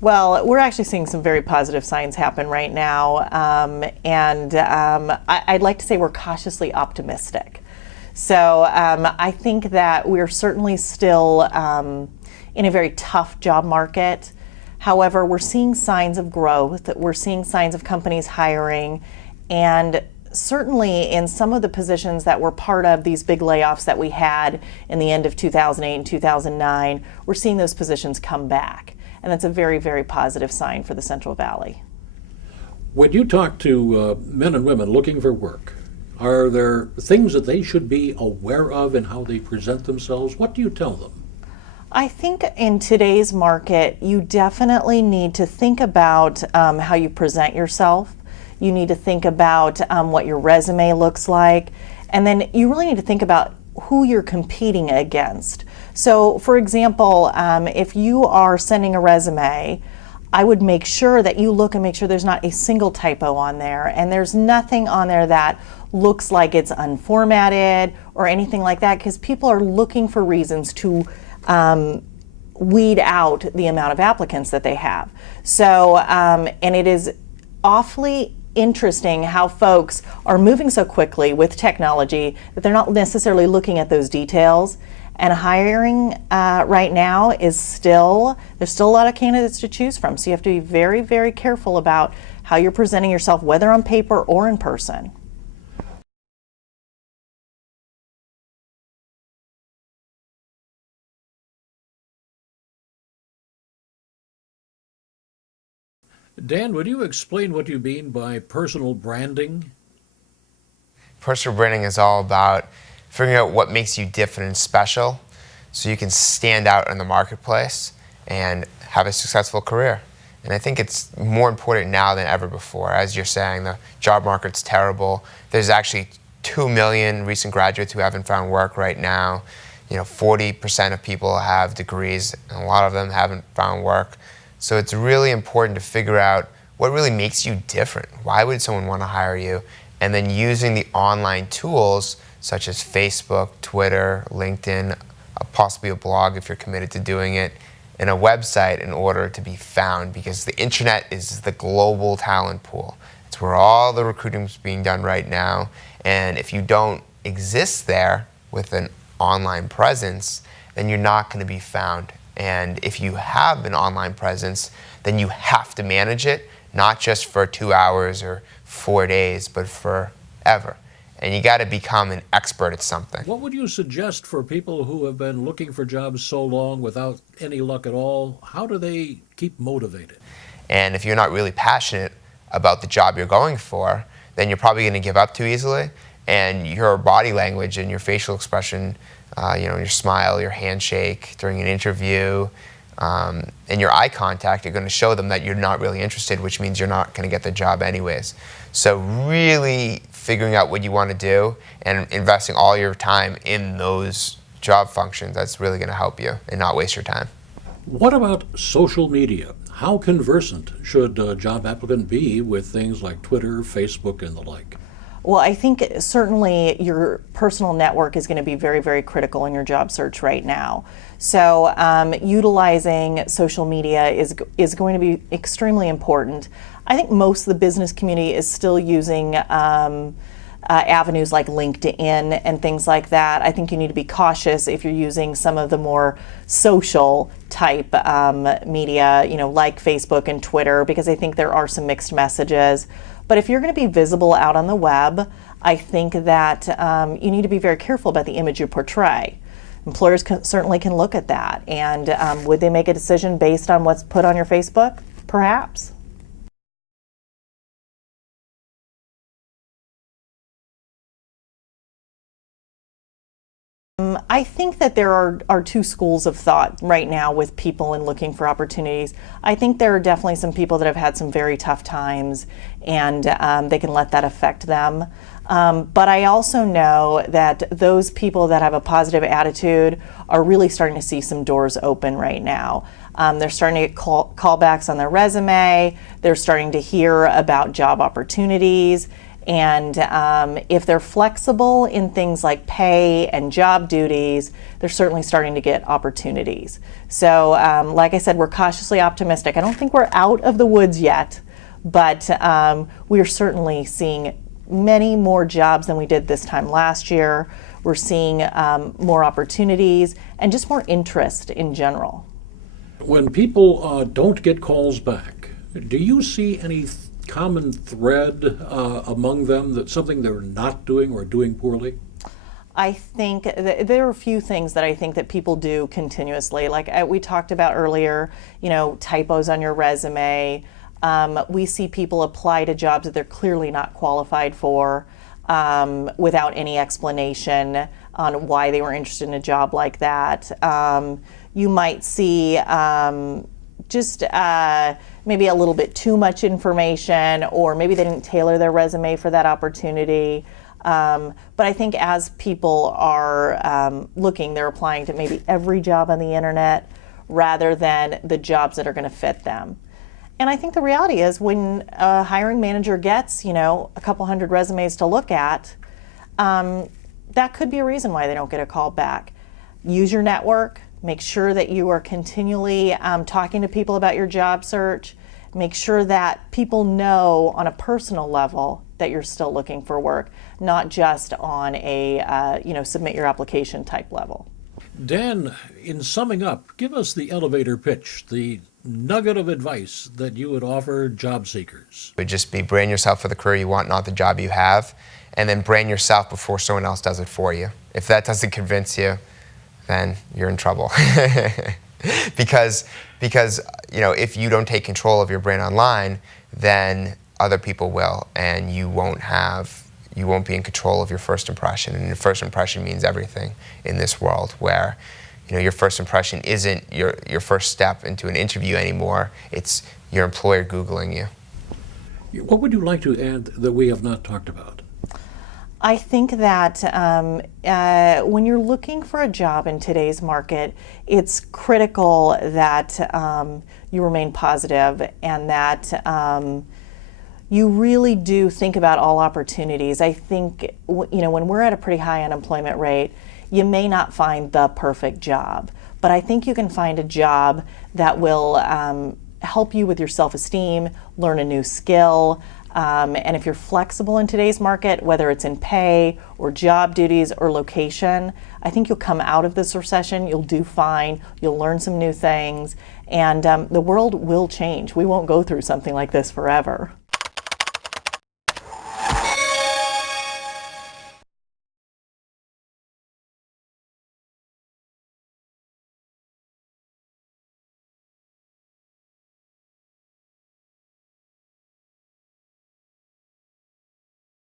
Well, we're actually seeing some very positive signs happen right now, I'd like to say we're cautiously optimistic. So I think that we're certainly still in a very tough job market. However, we're seeing signs of growth. We're seeing signs of companies hiring, and certainly in some of the positions that were part of these big layoffs that we had in the end of 2008 and 2009, we're seeing those positions come back. And that's a very, very positive sign for the Central Valley. When you talk to men and women looking for work, are there things that they should be aware of in how they present themselves? What do you tell them? I think in today's market, you definitely need to think about how you present yourself. You need to think about what your resume looks like. And then you really need to think about who you're competing against. So, for example, if you are sending a resume, I would make sure that you look and make sure there's not a single typo on there, and there's nothing on there that looks like it's unformatted or anything like that, because people are looking for reasons to weed out the amount of applicants that they have. So, and it is awfully interesting how folks are moving so quickly with technology that they're not necessarily looking at those details. And hiring right now there's still a lot of candidates to choose from. So you have to be very, very careful about how you're presenting yourself, whether on paper or in person. Dan, would you explain what you mean by personal branding? Personal branding is all about figuring out what makes you different and special so you can stand out in the marketplace and have a successful career. And I think it's more important now than ever before. As you're saying, the job market's terrible. There's actually 2 million recent graduates who haven't found work right now. 40% of people have degrees, and a lot of them haven't found work. So it's really important to figure out what really makes you different. Why would someone want to hire you? And then using the online tools such as Facebook, Twitter, LinkedIn, possibly a blog if you're committed to doing it, and a website in order to be found, because the internet is the global talent pool. It's where all the recruiting is being done right now. And if you don't exist there with an online presence, then you're not going to be found. And if you have an online presence, then you have to manage it, not just for 2 hours or 4 days, but forever. And you got to become an expert at something. What would you suggest for people who have been looking for jobs so long without any luck at all? How do they keep motivated? And if you're not really passionate about the job you're going for, then you're probably going to give up too easily. And your body language and your facial expression, your smile, your handshake during an interview, and your eye contact are going to show them that you're not really interested, which means you're not going to get the job anyways. So really figuring out what you want to do and investing all your time in those job functions, that's really going to help you and not waste your time. What about social media? How conversant should a job applicant be with things like Twitter, Facebook, and the like? Well, I think certainly your personal network is going to be very, very critical in your job search right now. So utilizing social media is going to be extremely important. I think most of the business community is still using avenues like LinkedIn and things like that. I think you need to be cautious if you're using some of the more social type media, like Facebook and Twitter, because I think there are some mixed messages. But if you're going to be visible out on the web, I think that you need to be very careful about the image you portray. Employers certainly can look at that. And would they make a decision based on what's put on your Facebook? Perhaps. I think that there are two schools of thought right now with people and looking for opportunities. I think there are definitely some people that have had some very tough times, and they can let that affect them. But I also know that those people that have a positive attitude are really starting to see some doors open right now. They're starting to get callbacks on their resume. They're starting to hear about job opportunities. And if they're flexible in things like pay and job duties, they're certainly starting to get opportunities. So, like I said, we're cautiously optimistic. I don't think we're out of the woods yet, but we're certainly seeing many more jobs than we did this time last year. We're seeing more opportunities and just more interest in general. When people don't get calls back, do you see any common thread among them, that something they're not doing or doing poorly? I think that there are a few things that I think that people do continuously. Like we talked about earlier, typos on your resume. We see people apply to jobs that they're clearly not qualified for without any explanation on why they were interested in a job like that. You might see just maybe a little bit too much information, or maybe they didn't tailor their resume for that opportunity. But I think as people are looking, they're applying to maybe every job on the internet rather than the jobs that are going to fit them. And I think the reality is when a hiring manager gets, a couple hundred resumes to look at, that could be a reason why they don't get a call back. Use your network. Make sure that you are continually talking to people about your job search. Make sure that people know on a personal level that you're still looking for work, not just on a submit your application type level. Dan, in summing up, give us the elevator pitch, the nugget of advice that you would offer job seekers. Would just be brand yourself for the career you want, not the job you have, and then brand yourself before someone else does it for you. If that doesn't convince you, then you're in trouble. because if you don't take control of your brand online, then other people will, and you won't be in control of your first impression. And your first impression means everything in this world, where your first impression isn't your first step into an interview anymore. It's your employer Googling you. What would you like to add that we have not talked about? I think that when you're looking for a job in today's market, it's critical that you remain positive and that you really do think about all opportunities. I think when we're at a pretty high unemployment rate, you may not find the perfect job, but I think you can find a job that will help you with your self-esteem, learn a new skill. And if you're flexible in today's market, whether it's in pay or job duties or location, I think you'll come out of this recession, you'll do fine, you'll learn some new things, and the world will change. We won't go through something like this forever.